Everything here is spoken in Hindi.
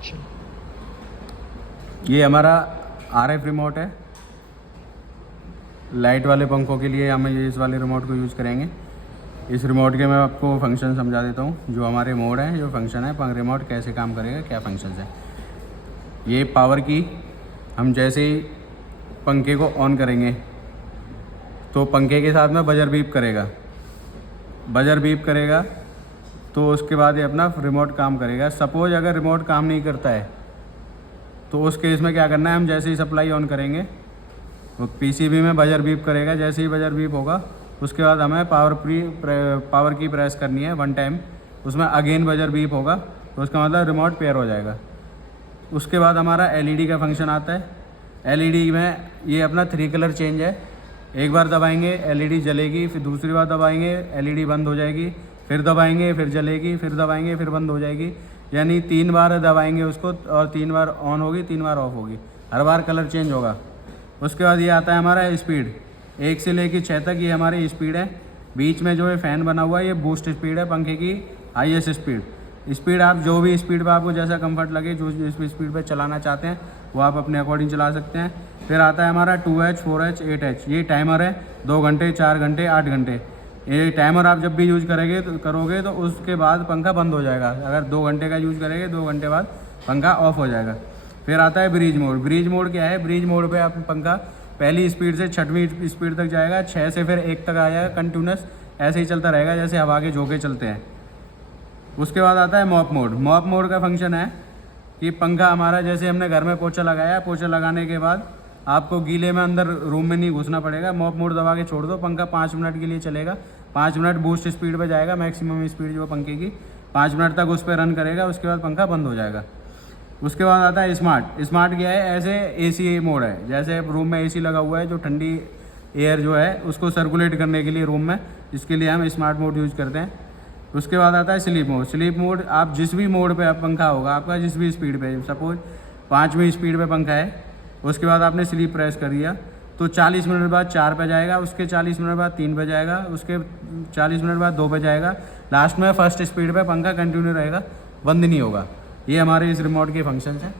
अच्छा। ये हमारा RF रिमोट है। लाइट वाले पंखों के लिए हम ये इस वाले रिमोट को यूज़ करेंगे। इस रिमोट के मैं आपको फंक्शन समझा देता हूँ, जो हमारे मोड हैं, जो फंक्शन है, रिमोट कैसे काम करेगा, क्या फंक्शंस है। ये पावर की, हम जैसे ही पंखे को ऑन करेंगे तो पंखे के साथ में बजर बीप करेगा। बजर बीप करेगा तो उसके बाद ये अपना रिमोट काम करेगा। सपोज अगर रिमोट काम नहीं करता है तो उस केस में क्या करना है, हम जैसे ही सप्लाई ऑन करेंगे वो पीसीबी में बजर बीप करेगा। जैसे ही बजर बीप होगा उसके बाद हमें पावर की प्रेस करनी है 1 टाइम। उसमें अगेन बजर बीप होगा तो उसका मतलब रिमोट पेयर हो जाएगा। उसके बाद हमारा LED का फंक्शन आता है। LED में ये अपना 3 कलर चेंज है। एक बार दबाएंगे LED जलेगी, फिर दूसरी बार दबाएंगे LED बंद हो जाएगी, फिर दबाएंगे फिर जलेगी, फिर दबाएंगे फिर बंद हो जाएगी। यानी 3 बार दबाएंगे उसको और 3 बार ऑन होगी, 3 बार ऑफ होगी, हर बार कलर चेंज होगा। उसके बाद ये आता है हमारा स्पीड, 1 से लेकर 6 तक ये हमारी स्पीड है। बीच में जो है फ़ैन बना हुआ है ये बूस्ट स्पीड है, पंखे की हाईएस्ट स्पीड आप जो भी स्पीड पे आपको जैसा कंफर्ट लगे, जो जिस स्पीड पे चलाना चाहते हैं वो आप अपने अकॉर्डिंग चला सकते हैं। फिर आता है हमारा 2H 4H 8H, ये टाइमर है, 2 घंटे 4 घंटे 8 घंटे। ये टाइमर आप जब भी यूज़ करोगे तो उसके बाद पंखा बंद हो जाएगा। अगर 2 घंटे का यूज़ करेंगे 2 घंटे बाद पंखा ऑफ हो जाएगा। फिर आता है ब्रीज मोड। ब्रीज मोड क्या है, ब्रीज मोड पे आप पंखा पहली स्पीड से 6वीं स्पीड तक जाएगा, 6 से फिर 1 तक आ जाएगा, कंटिन्यूस ऐसे ही चलता रहेगा जैसे हवा के झोंके चलते हैं। उसके बाद आता है मॉप मोड। मॉप मोड का फंक्शन है कि पंखा हमारा, जैसे हमने घर में पोछा लगाया, पोछा लगाने के बाद आपको गीले में अंदर रूम में नहीं घुसना पड़ेगा। मॉप मोड दबा के छोड़ दो, पंखा 5 मिनट के लिए चलेगा। 5 मिनट बूस्ट स्पीड पे जाएगा, मैक्सिमम स्पीड जो पंखे की 5 मिनट तक उस पर रन करेगा, उसके बाद पंखा बंद हो जाएगा। उसके बाद आता है स्मार्ट। स्मार्ट क्या है, ऐसे AC मोड है, जैसे रूम में AC लगा हुआ है, जो ठंडी एयर जो है उसको सर्कुलेट करने के लिए रूम में, इसके लिए हम स्मार्ट मोड यूज़ करते हैं। उसके बाद आता है स्लीप मोड। स्लीप मोड आप जिस भी मोड पे आप पंखा होगा आपका, जिस भी स्पीड पे, सपोज 5वीं स्पीड पे पंखा है, उसके बाद आपने स्लीप प्रेस कर दिया तो 40 मिनट बाद 4 पे जाएगा, उसके 40 मिनट बाद 3 पे जाएगा, उसके 40 मिनट बाद 2 पे जाएगा, लास्ट में फर्स्ट स्पीड पे पंखा कंटिन्यू रहेगा, बंद नहीं होगा। ये हमारे इस रिमोट के फंक्शंस हैं।